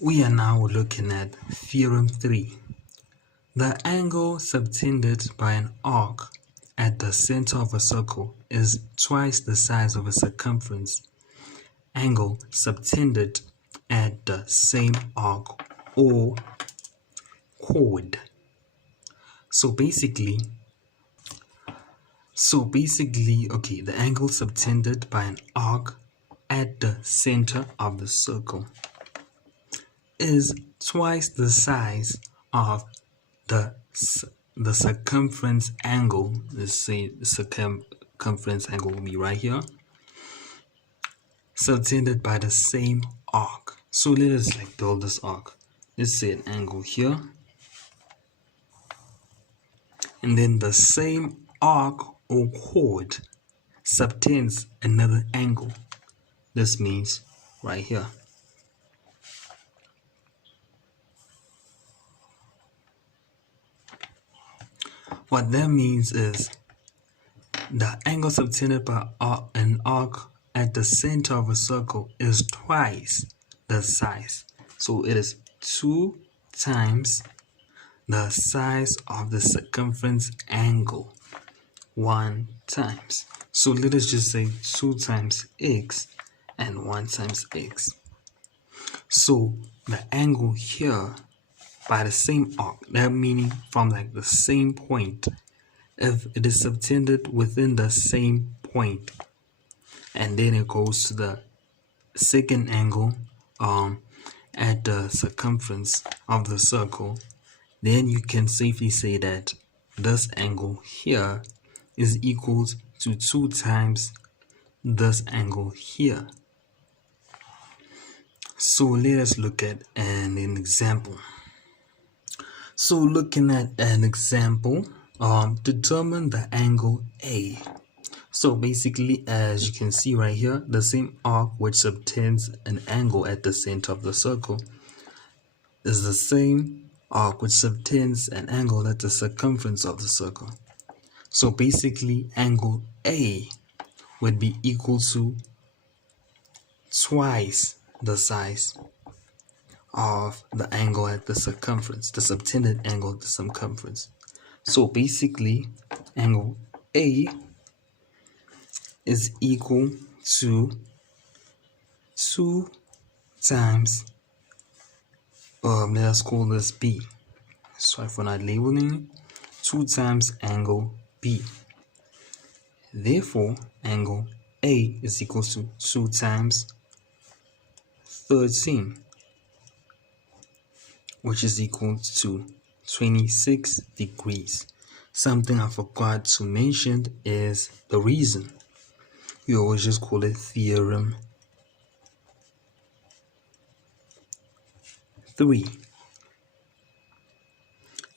We are now looking at Theorem 3. The angle subtended by an arc at the center of a circle is twice the size of a circumference angle subtended at the same arc or chord. So basically, the angle subtended by an arc at the center of the circle is twice the size of the circumference angle. Let's say the circumference angle will be right here, subtended by the same arc. So let us build this arc. Let's say an angle here, and then the same arc or chord subtends another angle. This means right here. What that means is the angle subtended by an arc at the center of a circle is twice the size. So it is 2 times the size of the circumference angle. 1 times. So let us just say 2 times x and 1 times x. So the angle here by the same arc, that meaning from the same point, if it is subtended within the same point, and then it goes to the second angle at the circumference of the circle, then you can safely say that this angle here is equal to 2 times this angle here. So let us look at an example. So looking at an example, determine the angle A. So basically, as you can see right here, the same arc which subtends an angle at the center of the circle is the same arc which subtends an angle at the circumference of the circle. So basically, angle A would be equal to twice the size of the angle at the circumference, the subtended angle at the circumference. So basically, angle A is equal to 2 times, let us call this B. Sorry for not labeling it. 2 times angle B. Therefore, angle A is equal to 2 times 13, which is equal to 26 degrees. Something I forgot to mention is the reason. We always just call it Theorem 3,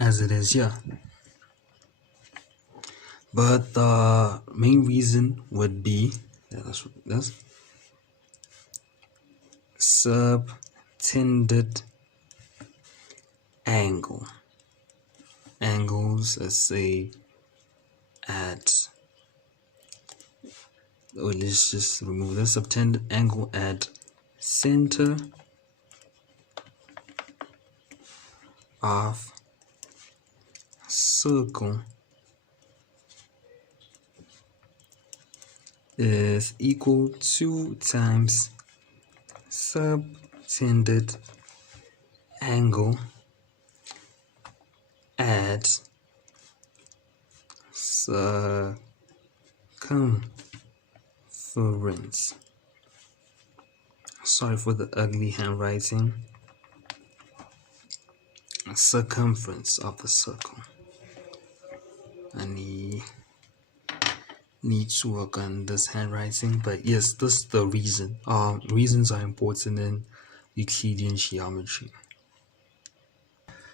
as it is here. But the main reason would be that's subtended angle. Angles, let's say let's just remove the subtended angle at center of circle is equal to 2 times subtended angle at circumference. Sorry for the ugly handwriting. Circumference of the circle. I need to work on this handwriting, but yes, this is the reason. Reasons are important in Euclidean geometry.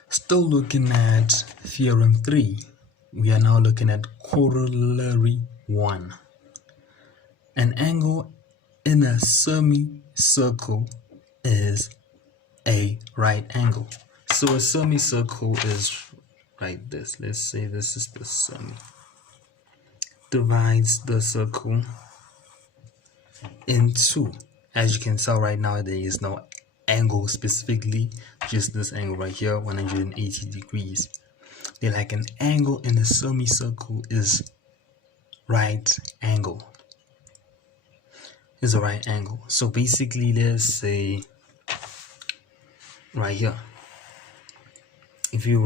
Still looking at Theorem 3, we are now looking at Corollary 1. An angle in a semicircle is a right angle. So a semicircle is like this. Let's say this is the semi. Divides the circle in two. As you can tell right now, there is no angle specifically, just this angle right here, 180 degrees. They're like an angle in a semicircle is right angle. Is a right angle. So basically, let's say right here, if you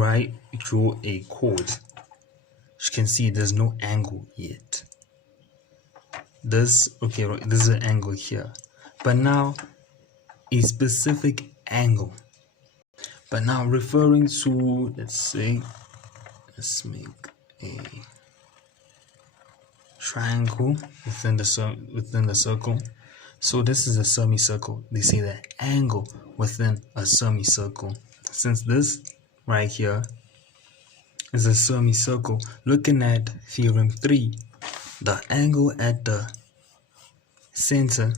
draw a chord, you can see there's no angle yet. This is an angle here, but now a specific angle. But now referring to, let's make a triangle within the circle. So this is a semicircle. They say the angle within a semicircle. Since this right here is a semicircle, looking at theorem 3, the angle at the center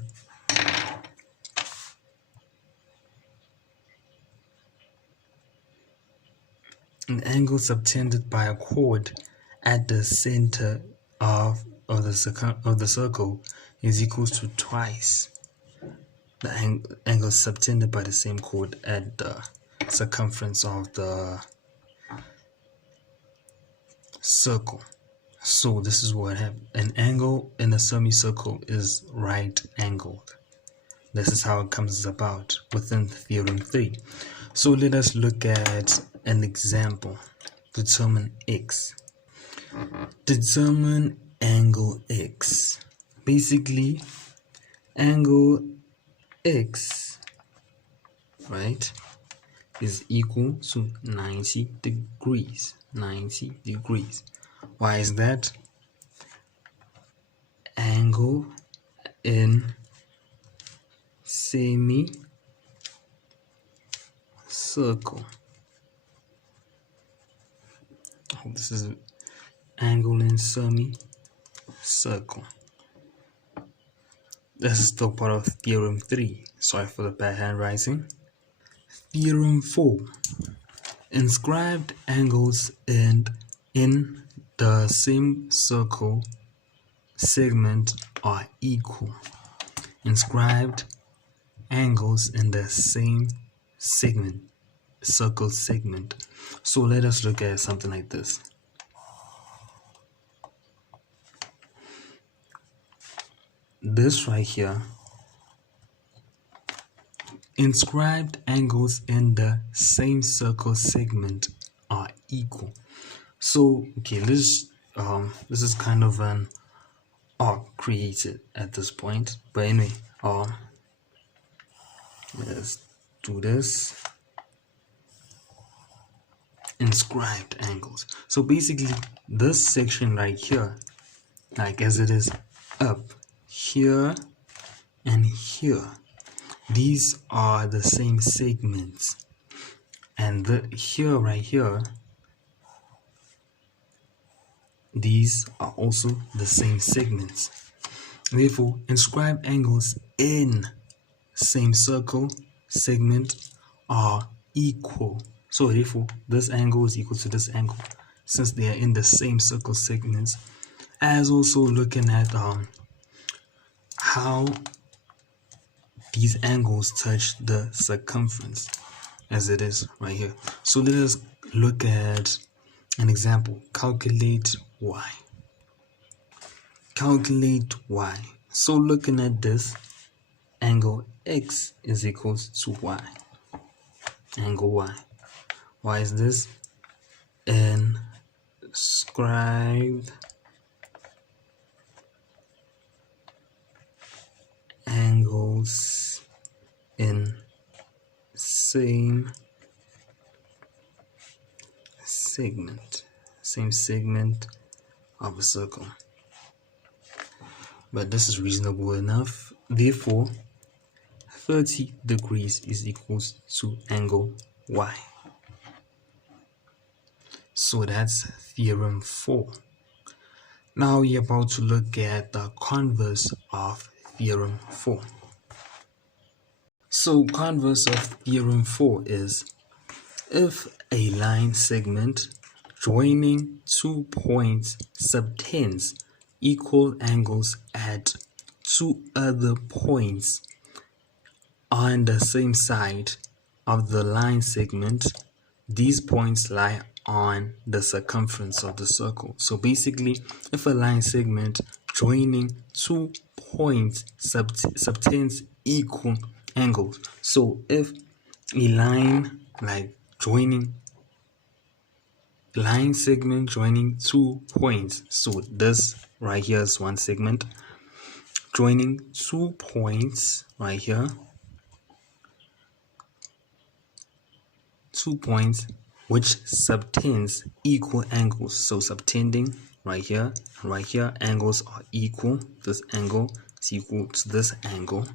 an angle subtended by a chord at the center of the circle is equals to twice the angle subtended by the same chord at the circumference of the circle. So this is what happened. An angle in a semicircle is right angled. This is how it comes about within theorem 3. So let us look at an example. Determine x. Determine angle x. Basically, angle x, right, is equal to 90 degrees. 90 degrees. Why is that? Angle in semicircle. This is angle in semicircle. This is still part of theorem 3. Sorry for the bad handwriting. Theorem 4. Inscribed angles in the same circle segment are equal. Inscribed angles in the same circle segment. So let us look at something like this. This right here, inscribed angles in the same circle segment are equal. So okay, this is kind of an arc created at this point, but anyway, let's do this. Inscribed angles. So basically, this section right here, like as it is up here and here, these are the same segments, and right here, these are also the same segments. Therefore, inscribed angles in same circle segment are equal. So therefore, this angle is equal to this angle, since they are in the same circle segments. As also looking at how these angles touch the circumference, as it is right here. So let us look at an example. Calculate y. Calculate y. So looking at this, angle x is equals to y. Angle y. Why is this? Inscribed angles in same segment of a circle. But this is reasonable enough. Therefore, 30 degrees is equals to angle y. So that's theorem 4. Now we're about to look at the converse of theorem 4. So converse of theorem 4 is, if a line segment joining 2 points subtends equal angles at 2 other points on the same side of the line segment, these points lie on the circumference of the circle. So basically, if a line segment joining 2 points subtends equal angles, so if a line segment joining 2 points, so this right here is one segment joining 2 points right here, 2 points which subtends equal angles. So subtending right here, angles are equal. This angle is equal to this angle.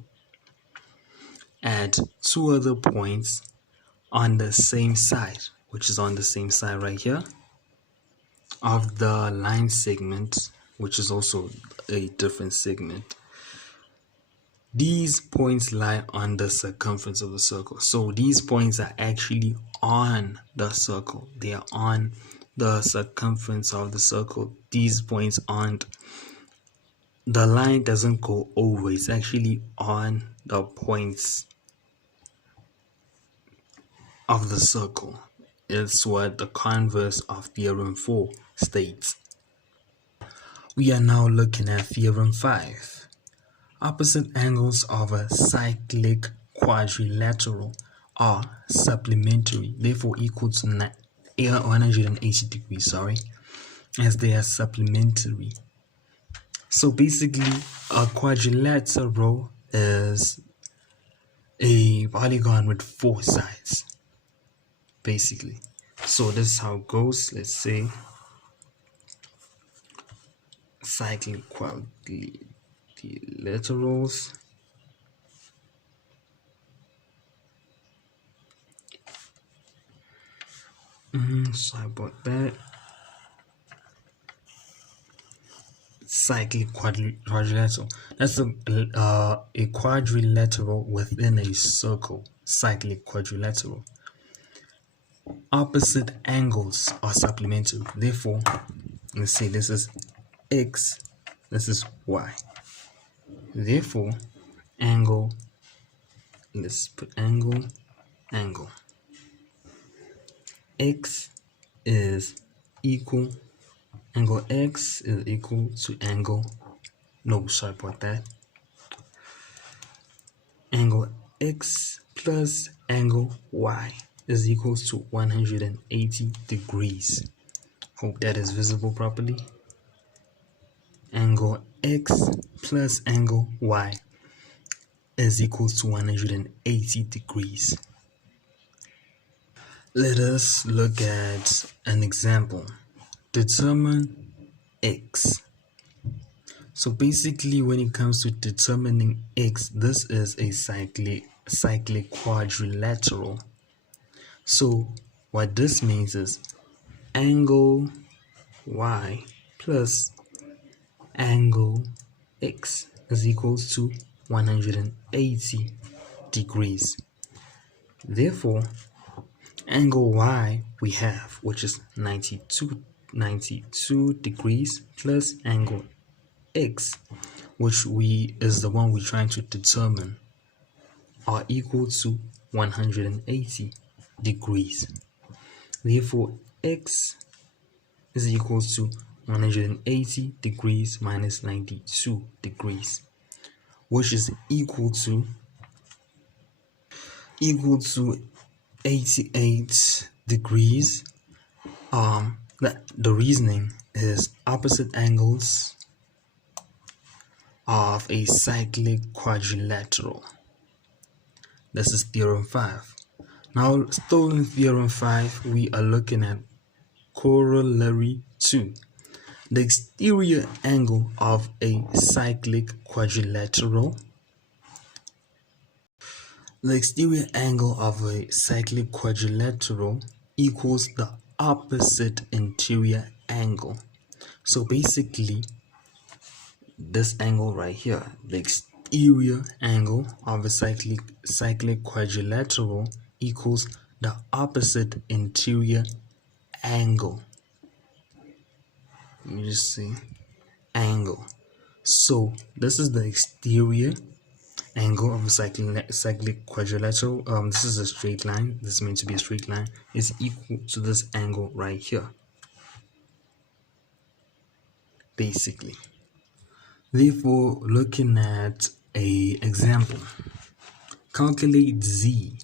Add two other points on the same side, which is on the same side right here of the line segment, which is also a different segment. These points lie on the circumference of the circle. So these points are actually on the circle. They are on the circumference of the circle. These points aren't. The line doesn't go over. It's actually on the points of the circle. It's what the converse of Theorem 4 states. We are now looking at Theorem 5. Opposite angles of a cyclic quadrilateral are supplementary, therefore equal to 180 degrees, as they are supplementary. So basically, a quadrilateral is a polygon with 4 sides, basically. So this is how it goes. Let's say cyclic quadrilaterals. Sorry about that. Cyclic quadrilateral. That's a quadrilateral within a circle. Cyclic quadrilateral. Opposite angles are supplementary. Therefore, let's say this is x, this is y. Therefore, angle. Let's put angle. X is equal. Angle X is equal to angle. No, sorry about that. Angle X plus angle Y is equal to 180 degrees. Hope that is visible properly. Angle X plus angle Y is equal to 180 degrees. Let us look at an example. Determine x. So basically, when it comes to determining x, this is a cyclic quadrilateral. So what this means is angle y plus angle x is equals to 180 degrees. Therefore, angle y we have, which is 92 degrees, plus angle x, which is the one we're trying to determine, are equal to 180 degrees. Therefore, x is equal to 180 degrees minus 92 degrees, which is equal to 88 degrees. The reasoning is opposite angles of a cyclic quadrilateral. This is Theorem 5. Now, still in Theorem 5, we are looking at Corollary 2. The exterior angle of a cyclic quadrilateral. The exterior angle of a cyclic quadrilateral equals the opposite interior angle. So basically, this angle right here, the exterior angle of a cyclic quadrilateral equals the opposite interior angle. Let me just see, angle. So this is the exterior angle of a cyclic quadrilateral, this is a straight line, this is meant to be a straight line, is equal to this angle right here, basically. Therefore, looking at a example, calculate Z,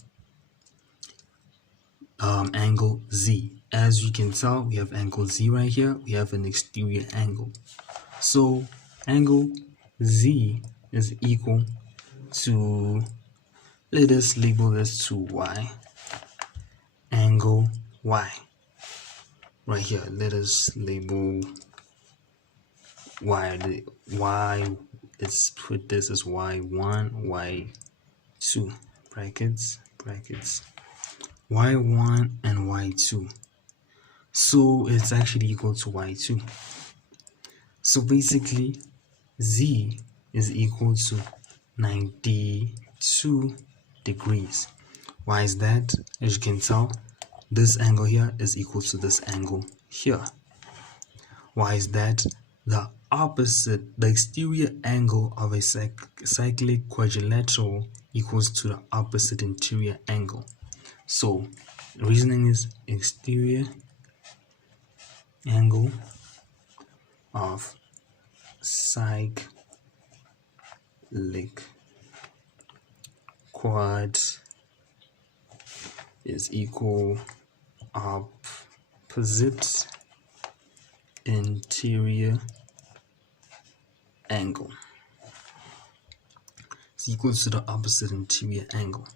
angle Z. As you can tell, we have angle Z right here, we have an exterior angle. So angle Z is equal to, let us label this to Y, angle Y. Right here, let us label Y. Let's put this as Y1, Y2, brackets, Y1 and Y2. So it's actually equal to Y2. So basically, Z is equal to 92 degrees. Why is that? As you can tell, this angle here is equal to this angle here. Why is that? The exterior angle of a cyclic quadrilateral equals to the opposite interior angle. So the reasoning is exterior angle of cyclic quad is equal opposite interior angle. It's equal to the opposite interior angle.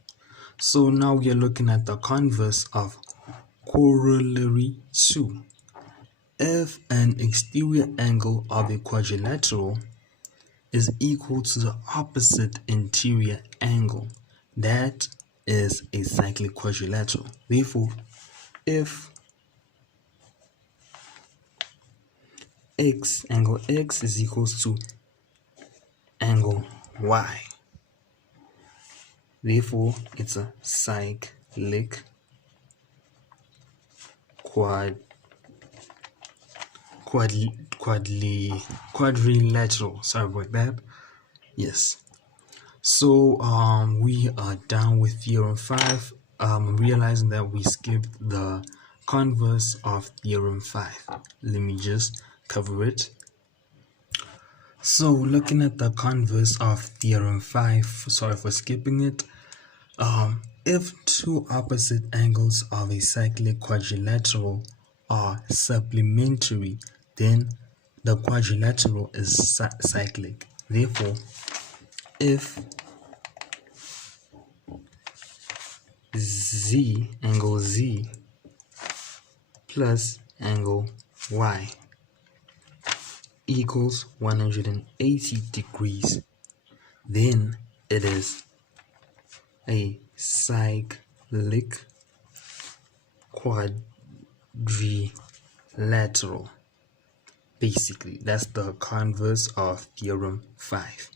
So now we are looking at the converse of corollary 2. If an exterior angle of a quadrilateral is equal to the opposite interior angle, that is a cyclic quadrilateral. Therefore, if angle X is equals to angle Y, therefore it's a cyclic quadrilateral. Sorry about that. Yes. So we are done with theorem 5. Realizing that we skipped the converse of theorem 5. Let me just cover it. So looking at the converse of theorem 5, sorry for skipping it. If two opposite angles of a cyclic quadrilateral are supplementary, then the quadrilateral is cyclic. Therefore, if angle Z plus angle Y equals 180 degrees, then it is a cyclic quadrilateral. Basically, that's the converse of theorem 5.